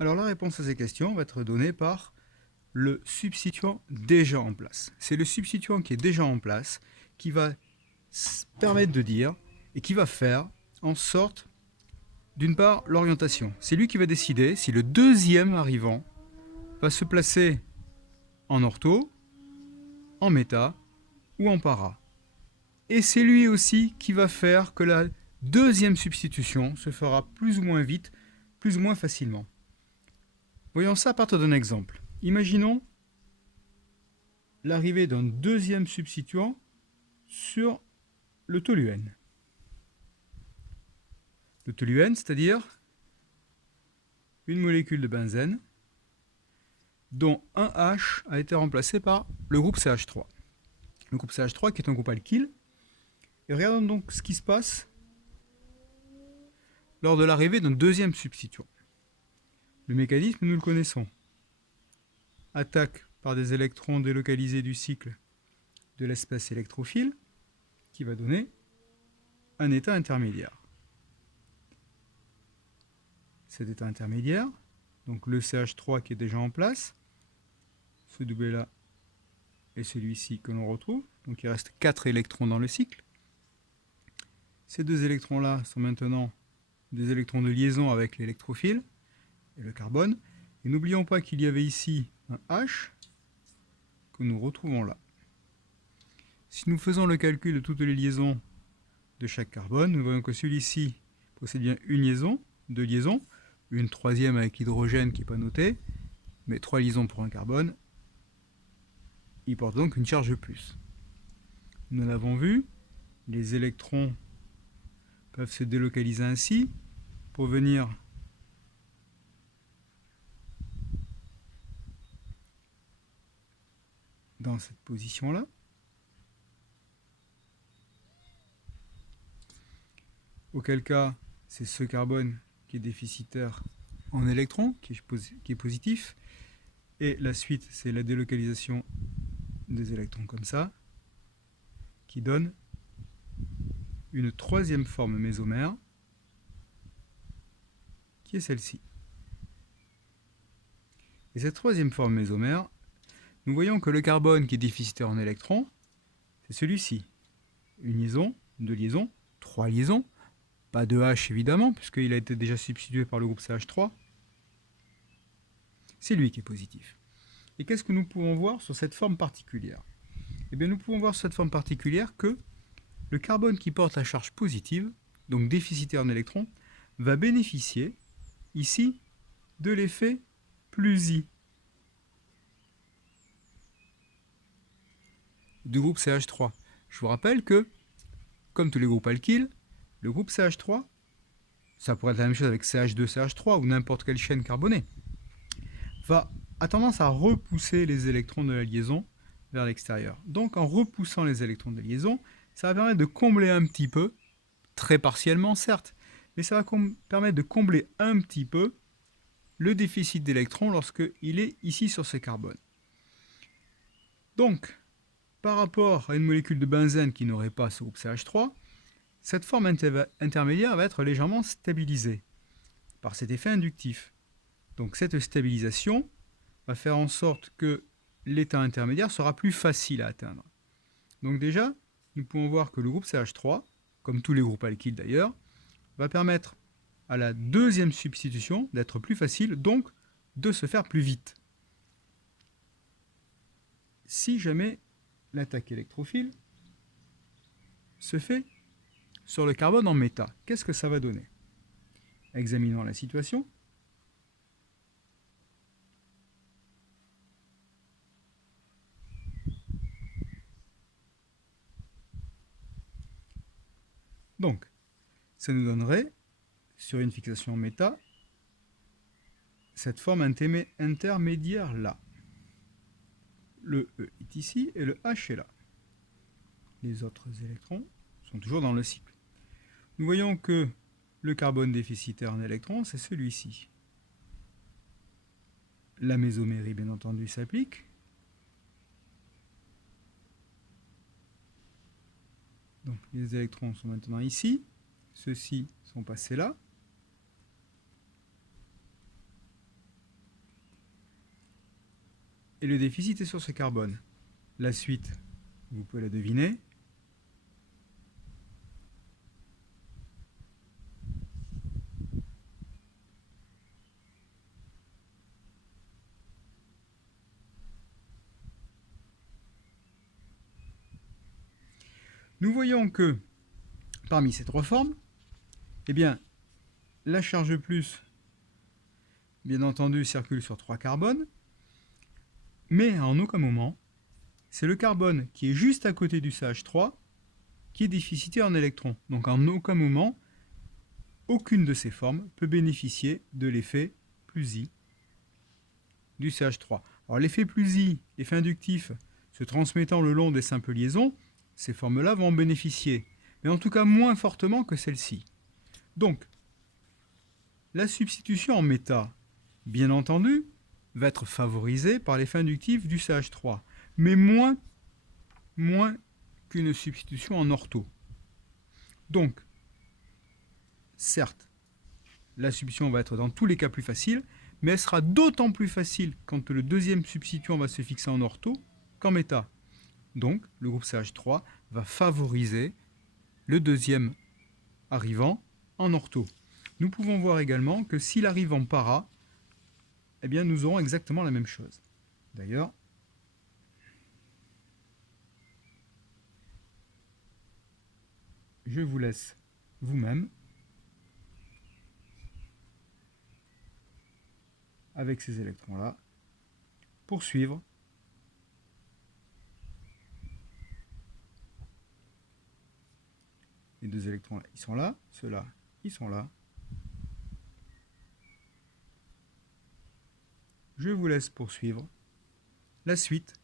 Alors la réponse à ces questions va être donnée par le substituant déjà en place. C'est le substituant qui est déjà en place qui va permettre de dire et qui va faire en sorte, d'une part, l'orientation. C'est lui qui va décider si le deuxième arrivant va se placer en ortho, en méta ou en para. Et c'est lui aussi qui va faire que la deuxième substitution se fera plus ou moins vite, plus ou moins facilement. Voyons ça à partir d'un exemple. Imaginons l'arrivée d'un deuxième substituant sur le toluène. Le toluène, c'est-à-dire une molécule de benzène dont un H a été remplacé par le groupe CH3. Le groupe CH3 qui est un groupe alkyle. Et regardons donc ce qui se passe lors de l'arrivée d'un deuxième substituant. Le mécanisme, nous le connaissons. Attaque par des électrons délocalisés du cycle de l'espèce électrophile qui va donner un état intermédiaire. Cet état intermédiaire, donc le CH3 qui est déjà en place, ce doublé là et celui-ci que l'on retrouve, donc il reste 4 électrons dans le cycle. Ces deux électrons là sont maintenant des électrons de liaison avec l'électrophile et le carbone. Et n'oublions pas qu'il y avait ici un H que nous retrouvons là. Si nous faisons le calcul de toutes les liaisons de chaque carbone, nous voyons que celui-ci possède bien une liaison, deux liaisons, une troisième avec l'hydrogène qui n'est pas notée, mais 3 liaisons pour un carbone. Il porte donc une charge plus. Nous l'avons vu, les électrons peuvent se délocaliser ainsi pour venir dans cette position-là. Auquel cas, c'est ce carbone qui est déficitaire en électrons, qui est positif. Et la suite, c'est la délocalisation des électrons comme ça, qui donne une troisième forme mésomère, qui est celle-ci. Et cette troisième forme mésomère, nous voyons que le carbone qui est déficitaire en électrons, c'est celui-ci. Une liaison, deux liaisons, trois liaisons, pas de H évidemment, puisqu'il a été déjà substitué par le groupe CH3. C'est lui qui est positif. Et qu'est-ce que nous pouvons voir sur cette forme particulière? Eh bien, nous pouvons voir sur cette forme particulière que le carbone qui porte la charge positive, donc déficitaire en électrons, va bénéficier, ici, de l'effet plus I du groupe CH3. Je vous rappelle que, comme tous les groupes alkyles, le groupe CH3, ça pourrait être la même chose avec CH2, CH3 ou n'importe quelle chaîne carbonée, a tendance à repousser les électrons de la liaison vers l'extérieur. Donc en repoussant les électrons de liaison, ça va permettre de combler un petit peu, très partiellement certes, mais ça va permettre de combler un petit peu le déficit d'électrons lorsqu'il est ici sur ce carbone. Donc, par rapport à une molécule de benzène qui n'aurait pas ce groupe CH3, cette forme intermédiaire va être légèrement stabilisée par cet effet inductif. Donc cette stabilisation va faire en sorte que l'état intermédiaire sera plus facile à atteindre. Donc déjà, nous pouvons voir que le groupe CH3, comme tous les groupes alkyles d'ailleurs, va permettre à la deuxième substitution d'être plus facile, donc de se faire plus vite. Si jamais l'attaque électrophile se fait sur le carbone en méta, qu'est-ce que ça va donner? Examinons la situation. Donc, ça nous donnerait, sur une fixation méta, cette forme intermédiaire là. Le E est ici et le H est là. Les autres électrons sont toujours dans le cycle. Nous voyons que le carbone déficitaire en électrons, c'est celui-ci. La mésomérie, bien entendu, s'applique. Donc les électrons sont maintenant ici. Ceux-ci sont passés là. et le déficit est sur ce carbone. La suite, vous pouvez la deviner. Nous voyons que parmi ces trois formes, eh bien, la charge plus, bien entendu, circule sur 3 carbones, mais en aucun moment, c'est le carbone qui est juste à côté du CH3 qui est déficitaire en électrons. Donc en aucun moment, aucune de ces formes peut bénéficier de l'effet plus I du CH3. Alors l'effet plus I, l'effet inductif, se transmettant le long des simples liaisons, ces formes-là vont en bénéficier, mais en tout cas moins fortement que celle-ci. Donc, la substitution en méta, bien entendu, va être favorisée par l'effet inductif du CH3, mais moins qu'une substitution en ortho. Donc, certes, la substitution va être dans tous les cas plus facile, mais elle sera d'autant plus facile quand le deuxième substituant va se fixer en ortho qu'en méta. Donc, le groupe CH3 va favoriser le deuxième arrivant en ortho. Nous pouvons voir également que s'il arrive en para, eh bien, nous aurons exactement la même chose. D'ailleurs, je vous laisse vous-même avec ces électrons-là poursuivre les deux électrons-là, ils sont là, ceux-là, ils sont là. Je vous laisse poursuivre la suite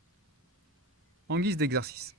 en guise d'exercice.